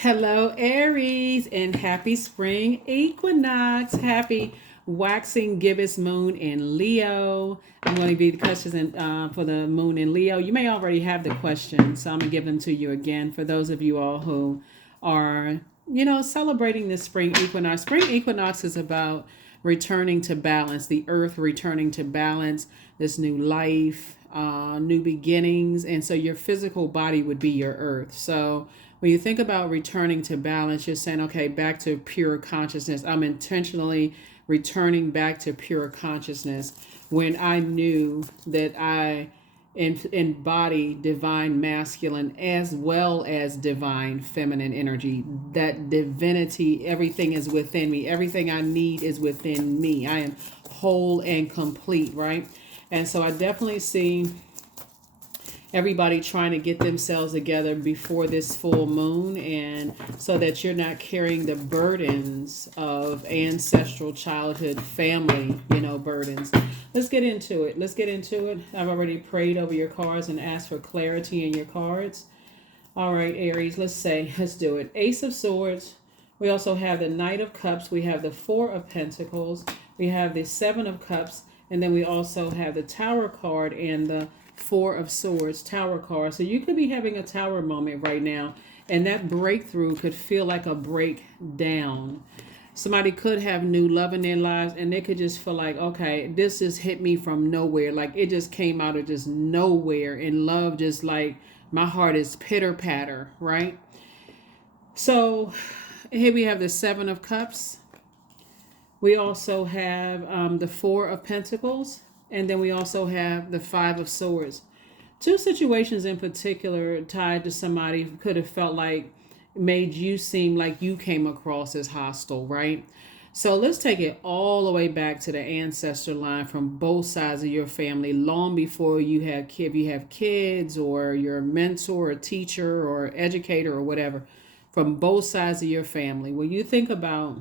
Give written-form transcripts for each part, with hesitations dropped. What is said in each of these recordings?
Hello, Aries, and happy spring equinox. Happy waxing gibbous moon in Leo. I'm going to be the questions for the moon in Leo. You may already have the questions, so I'm going to give them to you again for those of you all who are, celebrating the spring equinox. Spring equinox is about returning to balance, the earth returning to balance, this new life, new beginnings. And so your physical body would be your earth. So when you think about returning to balance, you're saying, okay, back to pure consciousness. I'm intentionally returning back to pure consciousness when I knew that I embody divine masculine as well as divine feminine energy. That divinity, everything is within me. Everything I need is within me. I am whole and complete, right? And so I definitely see everybody trying to get themselves together before this full moon, and so that you're not carrying the burdens of ancestral childhood family burdens. Let's get into it. I've already prayed over your cards and asked for clarity in your cards. All right, Aries, let's do it. Ace of Swords. We also have the Knight of Cups. We have the Four of Pentacles. We have the Seven of Cups. And then we also have the Tower card and the Four of Swords, Tower card. So you could be having a tower moment right now. And that breakthrough could feel like a breakdown. Somebody could have new love in their lives, and they could just feel like, okay, this just hit me from nowhere. Like it just came out of just nowhere. And love just like, my heart is pitter patter, right? So here we have the Seven of Cups. We also have the Four of Pentacles. And then we also have the Five of Swords. Two situations in particular tied to somebody who could have felt like made you seem like you came across as hostile, right? So let's take it all the way back to the ancestor line from both sides of your family, long before you have if you have kids or your mentor or teacher or educator or whatever, from both sides of your family. When you think about,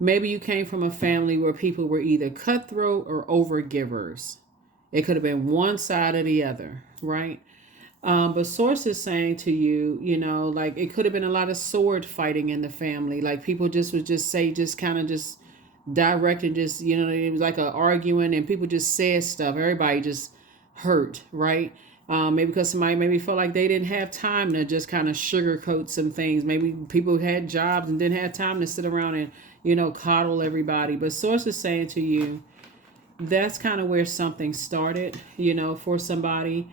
maybe you came from a family where people were either cutthroat or overgivers. It could have been one side or the other, right? But source is saying to you, like it could have been a lot of sword fighting in the family. Like people just would just say, just kind of just direct and just, it was like a arguing and people just said stuff. Everybody just hurt, right? Maybe because somebody maybe felt like they didn't have time to just kind of sugarcoat some things. Maybe people had jobs and didn't have time to sit around and, coddle everybody. But source is saying to you, that's kind of where something started, for somebody,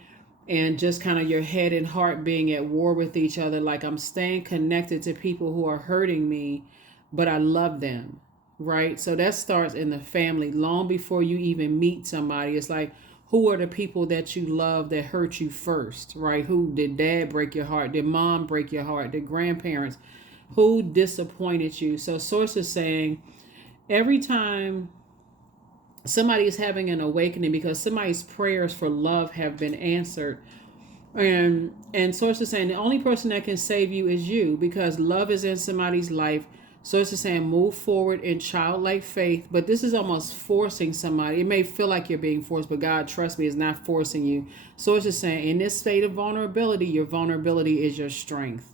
and just kind of your head and heart being at war with each other. Like, I'm staying connected to people who are hurting me, but I love them, right? So that starts in the family long before you even meet somebody. It's like, who are the people that you love that hurt you first, right? Who did dad break your heart? Did mom break your heart? Did grandparents? Who disappointed you? So source is saying every time somebody is having an awakening because somebody's prayers for love have been answered, and source is saying the only person that can save you is you, because love is in somebody's life. Source is saying move forward in childlike faith, but this is almost forcing somebody. It may feel like you're being forced, but God, trust me, is not forcing you. Source is saying in this state of vulnerability, your vulnerability is your strength.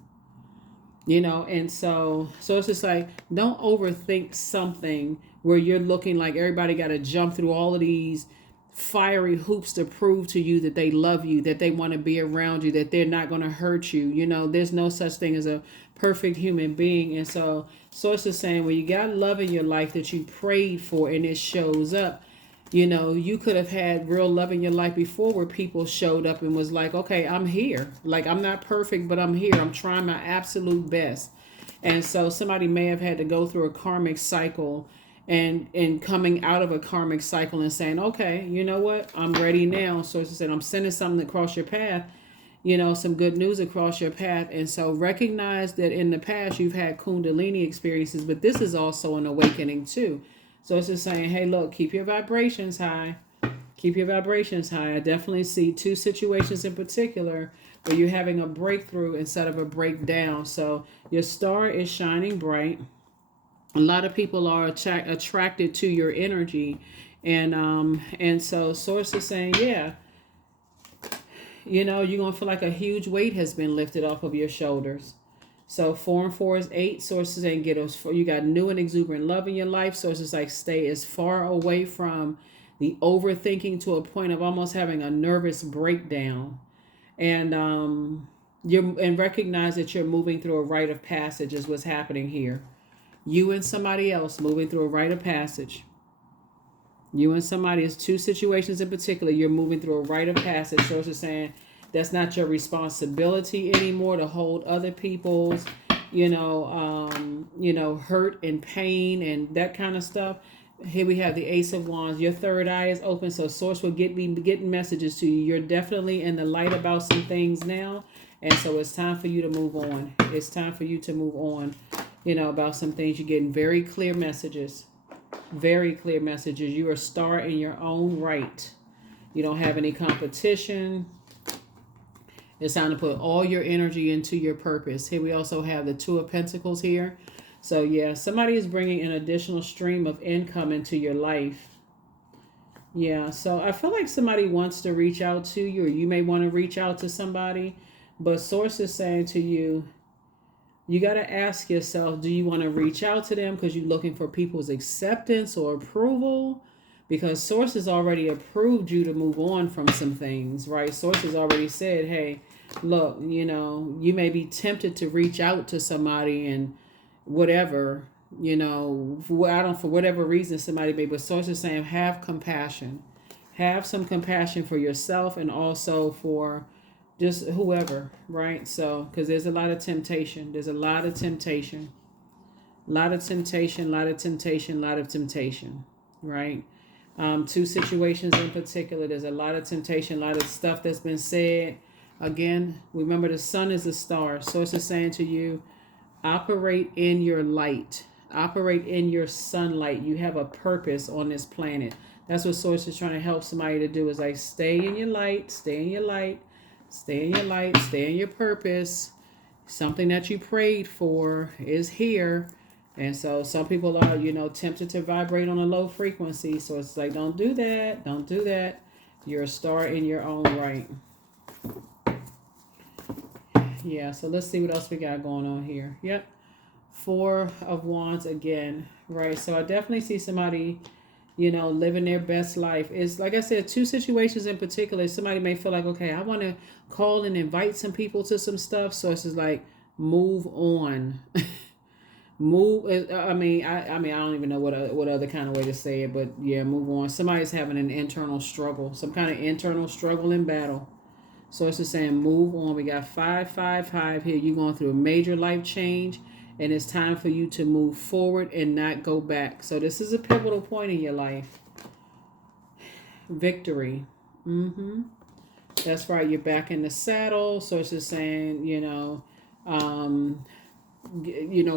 And so it's just like, don't overthink something where you're looking like everybody got to jump through all of these fiery hoops to prove to you that they love you, that they want to be around you, that they're not going to hurt you. There's no such thing as a perfect human being. And so source is saying, when you got love in your life that you prayed for and it shows up, you could have had real love in your life before, where people showed up and was like, okay, I'm here. Like, I'm not perfect, but I'm here. I'm trying my absolute best. And so somebody may have had to go through a karmic cycle, and coming out of a karmic cycle and saying, okay, you know what? I'm ready now. So it's said, I'm sending something across your path, some good news across your path. And so recognize that in the past you've had Kundalini experiences, but this is also an awakening too. So it's just saying, hey, look, keep your vibrations high. Keep your vibrations high. I definitely see two situations in particular where you're having a breakthrough instead of a breakdown. So your star is shining bright. A lot of people are attracted to your energy. And so source is saying, yeah, you're going to feel like a huge weight has been lifted off of your shoulders. So 4 and 4 is 8. Sources ain't get us. You got new and exuberant love in your life. Sources like stay as far away from the overthinking to a point of almost having a nervous breakdown, and and recognize that you're moving through a rite of passage is what's happening here. You and somebody else moving through a rite of passage. You and somebody, is two situations in particular. You're moving through a rite of passage. Sources saying that's not your responsibility anymore to hold other people's, hurt and pain and that kind of stuff. Here we have the Ace of Wands. Your third eye is open, so Source will be getting messages to you. You're definitely in the light about some things now, and so it's time for you to move on. It's time for you to move on, about some things. You're getting very clear messages. Very clear messages. You're a star in your own right. You don't have any competition. It's time to put all your energy into your purpose. Here we also have the Two of Pentacles here. So yeah, somebody is bringing an additional stream of income into your life. Yeah, so I feel like somebody wants to reach out to you, or you may want to reach out to somebody. But Source is saying to you, you got to ask yourself, do you want to reach out to them because you're looking for people's acceptance or approval? Because Source has already approved you to move on from some things, right? Source has already said, hey, look, you may be tempted to reach out to somebody and whatever, for whatever reason somebody may, but Source is saying, have compassion. Have some compassion for yourself and also for just whoever, right? So, because there's a lot of temptation. There's a lot of temptation. A lot of temptation, right? Two situations in particular. There's a lot of temptation, a lot of stuff that's been said. Again, remember the sun is a star. Source is saying to you, operate in your light. Operate in your sunlight. You have a purpose on this planet. That's what Source is trying to help somebody to do, is like stay in your light, stay in your light. Stay in your light, stay in your purpose. Something that you prayed for is here. And so some people are, tempted to vibrate on a low frequency. So it's like, don't do that. Don't do that. You're a star in your own right. Yeah, so let's see what else we got going on here. Yep. 4 of Wands again, right? So I definitely see somebody, living their best life. Is like I said, two situations in particular. Somebody may feel like, okay, I want to call and invite some people to some stuff. So it's just like, move on. Move. I mean, I don't even know what other kind of way to say it, but yeah, move on. Somebody's having an internal struggle, some kind of internal struggle and battle. So it's just saying, move on. We got 5, 5, 5 here. You're going through a major life change. And it's time for you to move forward and not go back. So this is a pivotal point in your life. Victory. That's right. You're back in the saddle. So it's just saying,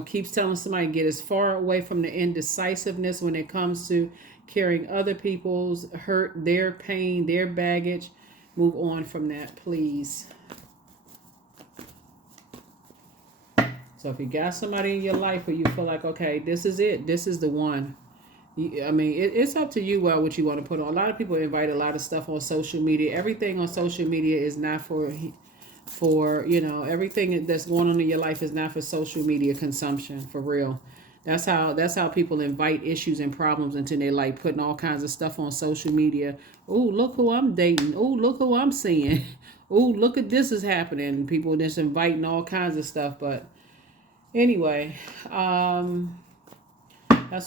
keeps telling somebody, get as far away from the indecisiveness when it comes to carrying other people's hurt, their pain, their baggage. Move on from that, please. So if you got somebody in your life where you feel like, okay, this is it. This is the one. It's up to you what you want to put on. A lot of people invite a lot of stuff on social media. Everything on social media is not for everything that's going on in your life is not for social media consumption, for real. That's how people invite issues and problems into their life, putting all kinds of stuff on social media. Oh, look who I'm dating. Oh, look who I'm seeing. Oh, look at this is happening. People just inviting all kinds of stuff, but anyway, that's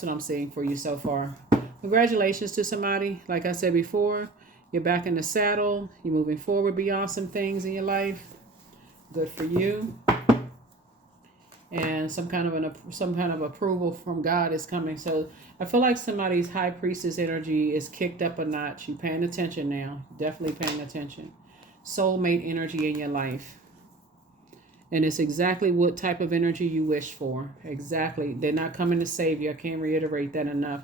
what I'm seeing for you so far. Congratulations to somebody. Like I said before, you're back in the saddle. You're moving forward beyond some things in your life. Good for you. And some kind of approval from God is coming. So I feel like somebody's high priestess energy is kicked up a notch. You're paying attention now. Definitely paying attention. Soulmate energy in your life. And it's exactly what type of energy you wish for. Exactly. They're not coming to save you. I can't reiterate that enough.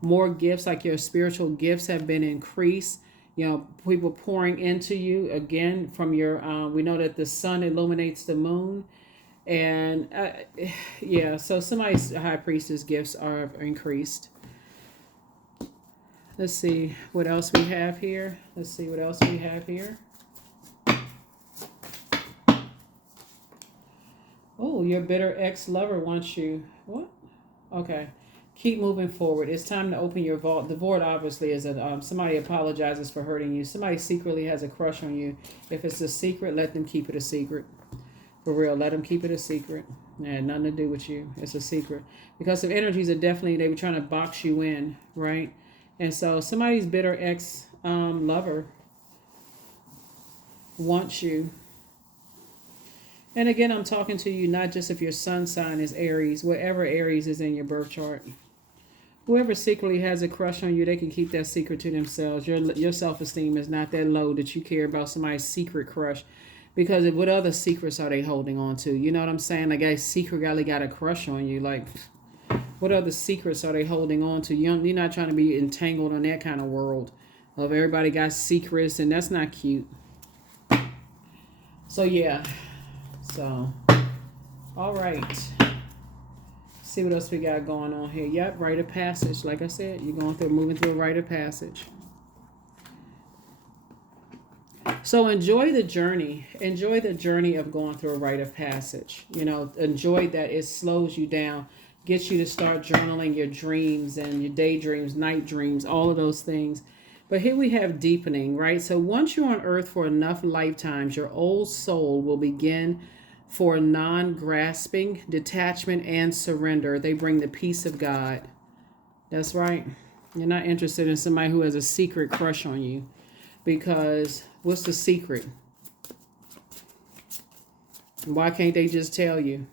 More gifts, like your spiritual gifts have been increased. People pouring into you. Again, from your, we know that the sun illuminates the moon. And so somebody's high priestess gifts are increased. Let's see what else we have here. Oh, your bitter ex-lover wants you. What? Okay. Keep moving forward. It's time to open your vault. The vault obviously is a somebody apologizes for hurting you. Somebody secretly has a crush on you. If it's a secret, let them keep it a secret. For real, let them keep it a secret. It had nothing to do with you. It's a secret. Because some energies are definitely, they were trying to box you in, right? And so somebody's bitter ex lover wants you. And again, I'm talking to you not just if your sun sign is Aries, whatever Aries is in your birth chart. Whoever secretly has a crush on you, they can keep that secret to themselves. Your self-esteem is not that low that you care about somebody's secret crush. Because what other secrets are they holding on to? You know what I'm saying? Like, I secretly got a crush on you. Like, what other secrets are they holding on to? You're not trying to be entangled in that kind of world of everybody got secrets, and that's not cute. So, yeah. So, all right. See what else we got going on here. Yep, rite of passage. Like I said, you're moving through a rite of passage. So enjoy the journey. Enjoy the journey of going through a rite of passage. You know, enjoy that it slows you down, gets you to start journaling your dreams and your daydreams, night dreams, all of those things. But here we have deepening, right? So once you're on earth for enough lifetimes, your old soul will begin for non-grasping, detachment, and surrender. They bring the peace of God. That's right. You're not interested in somebody who has a secret crush on you. Because what's the secret? Why can't they just tell you?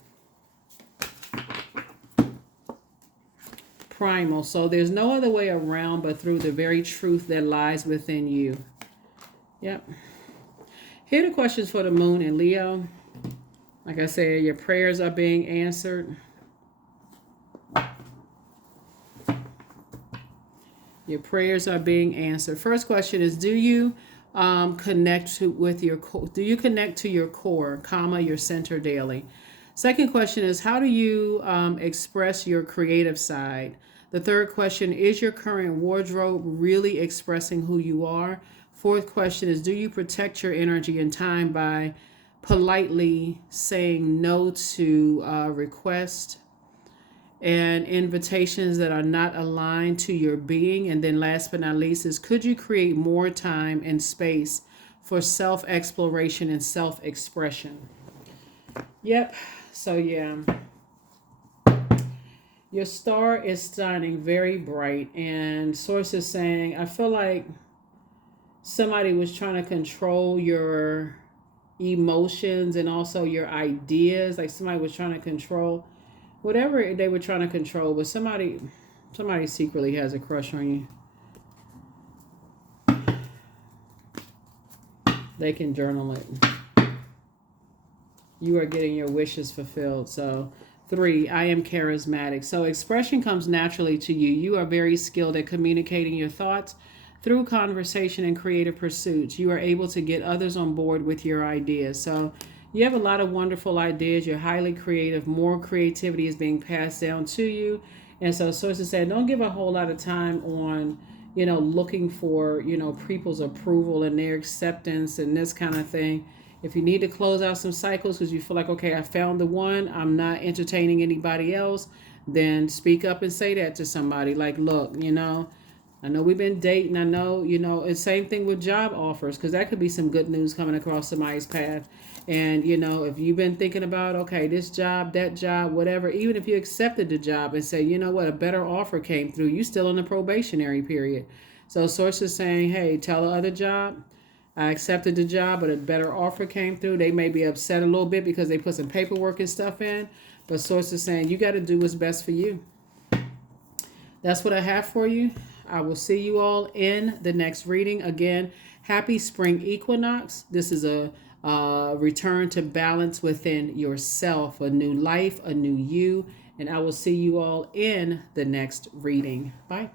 Primal. So there's no other way around but through the very truth that lies within you. Yep. Here are the questions for the moon and Leo. Like I said, your prayers are being answered. Your prayers are being answered. First question is, do you connect to your core, your center daily? Second question is, how do you express your creative side? The third question, is your current wardrobe really expressing who you are? Fourth question is, do you protect your energy and time by politely saying no to requests and invitations that are not aligned to your being? And then last but not least is, could you create more time and space for self-exploration and self-expression? Yep. So yeah, your star is shining very bright, and source is saying, I feel like somebody was trying to control your emotions and also your ideas. Like somebody was trying to control whatever they were trying to control, but somebody secretly has a crush on you. They can journal it. You are getting your wishes fulfilled. So 3, I am charismatic. So expression comes naturally to you. You are very skilled at communicating your thoughts through conversation and creative pursuits. You are able to get others on board with your ideas. So you have a lot of wonderful ideas. You're highly creative. More creativity is being passed down to you. And so sources said, don't give a whole lot of time on, looking for, people's approval and their acceptance and this kind of thing. If you need to close out some cycles because you feel like, okay, I found the one, I'm not entertaining anybody else, then speak up and say that to somebody. Like, look, I know we've been dating. I know, it's same thing with job offers, because that could be some good news coming across somebody's path. And, if you've been thinking about, okay, this job, that job, whatever, even if you accepted the job and say, you know what, a better offer came through, you still in the probationary period. So sources saying, hey, tell the other job, I accepted the job, but a better offer came through. They may be upset a little bit because they put some paperwork and stuff in. But sources saying, you got to do what's best for you. That's what I have for you. I will see you all in the next reading. Again, happy spring equinox. This is a return to balance within yourself, a new life, a new you. And I will see you all in the next reading. Bye.